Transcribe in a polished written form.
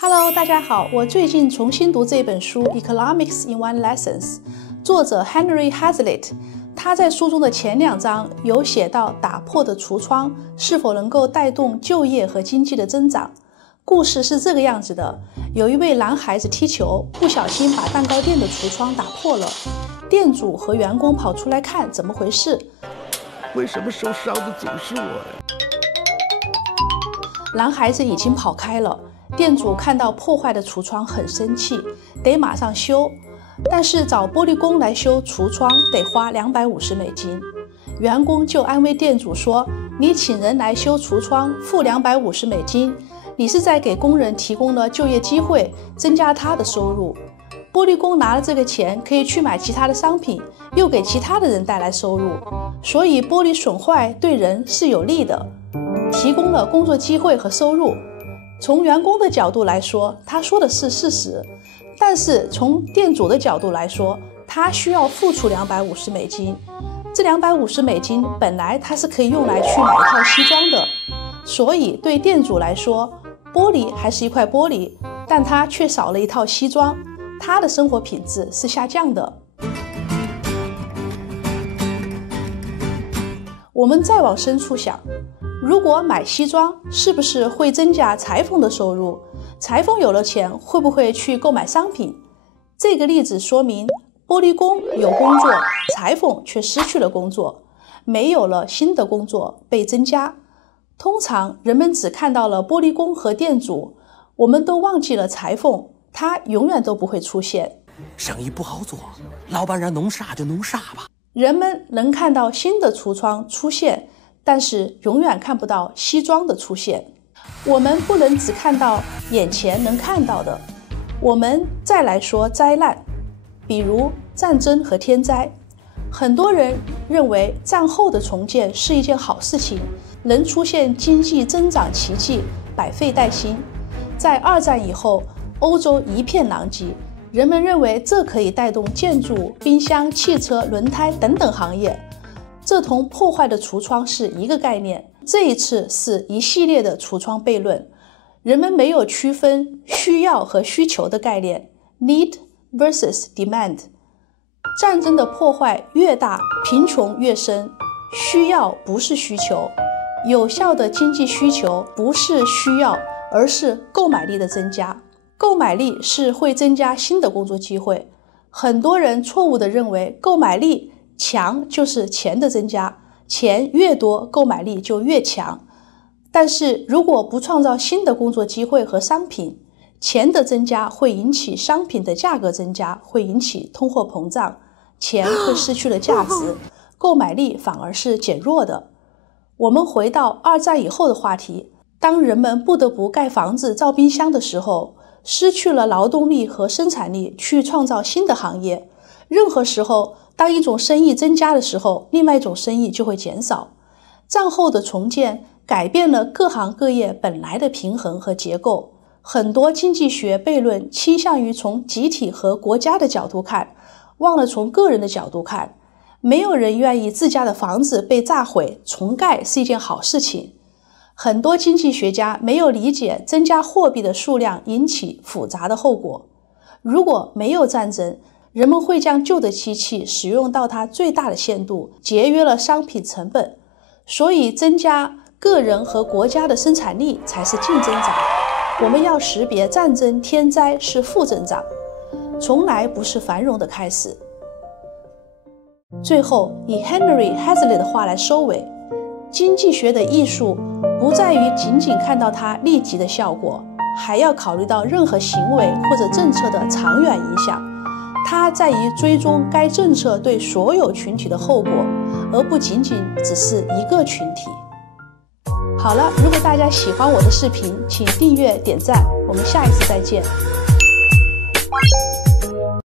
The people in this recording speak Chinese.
Hello， 大家好，我最近重新读这本书《Economics in One Lessons》，作者 Henry Hazlitt。他在书中的前2章有写到打破的橱窗是否能够带动就业和经济的增长。故事是这个样子的：有一位男孩子踢球，不小心把蛋糕店的橱窗打破了。店主和员工跑出来看怎么回事。为什么受伤的总是我呀？男孩子已经跑开了。店主看到破坏的橱窗很生气，得马上修，但是找玻璃工来修橱窗得花250美金。员工就安慰店主说：“你请人来修橱窗，付250美金，你是在给工人提供了就业机会，增加他的收入。玻璃工拿了这个钱，可以去买其他的商品，又给其他的人带来收入。所以玻璃损坏对人是有利的，提供了工作机会和收入。”从员工的角度来说，他说的是事实，但是从店主的角度来说，他需要付出250美金。这250美金本来他是可以用来去买一套西装的，所以对店主来说，玻璃还是一块玻璃，但他却少了一套西装，他的生活品质是下降的。我们再往深处想，如果买西装，是不是会增加裁缝的收入？裁缝有了钱，会不会去购买商品？这个例子说明，玻璃工有工作，裁缝却失去了工作，没有了新的工作被增加。通常人们只看到了玻璃工和店主，我们都忘记了裁缝，他永远都不会出现。生意不好做，老板让弄啥就弄啥吧。人们能看到新的橱窗出现，但是永远看不到西装的出现。我们不能只看到眼前能看到的。我们再来说灾难，比如战争和天灾。很多人认为战后的重建是一件好事情，能出现经济增长奇迹，百废待兴。在2战以后，欧洲一片狼藉，人们认为这可以带动建筑、冰箱、汽车、轮胎等等行业。这同破坏的橱窗是一个概念。这一次是一系列的橱窗悖论，人们没有区分需要和需求的概念 ，need versus demand。战争的破坏越大，贫穷越深。需要不是需求，有效的经济需求不是需要，而是购买力的增加。购买力是会增加新的工作机会。很多人错误地认为购买力强就是钱的增加，钱越多，购买力就越强。但是如果不创造新的工作机会和商品，钱的增加会引起商品的价格增加，会引起通货膨胀，钱会失去了价值，购买力反而是减弱的。我们回到2战以后的话题，当人们不得不盖房子、造冰箱的时候，失去了劳动力和生产力去创造新的行业。任何时候，当一种生意增加的时候，另外一种生意就会减少。战后的重建改变了各行各业本来的平衡和结构。很多经济学悖论倾向于从集体和国家的角度看，忘了从个人的角度看。没有人愿意自家的房子被炸毁，重盖是一件好事情。很多经济学家没有理解增加货币的数量引起复杂的后果。如果没有战争，人们会将旧的机器使用到它最大的限度，节约了商品成本。所以增加个人和国家的生产力才是净增长。我们要识别战争、天灾是负增长，从来不是繁荣的开始。最后以 Henry Hazlitt 的话来收尾，经济学的艺术不在于仅仅看到它立即的效果，还要考虑到任何行为或者政策的长远影响。它在于追踪该政策对所有群体的后果，而不仅仅只是一个群体。好了，如果大家喜欢我的视频，请订阅、点赞，我们下一次再见。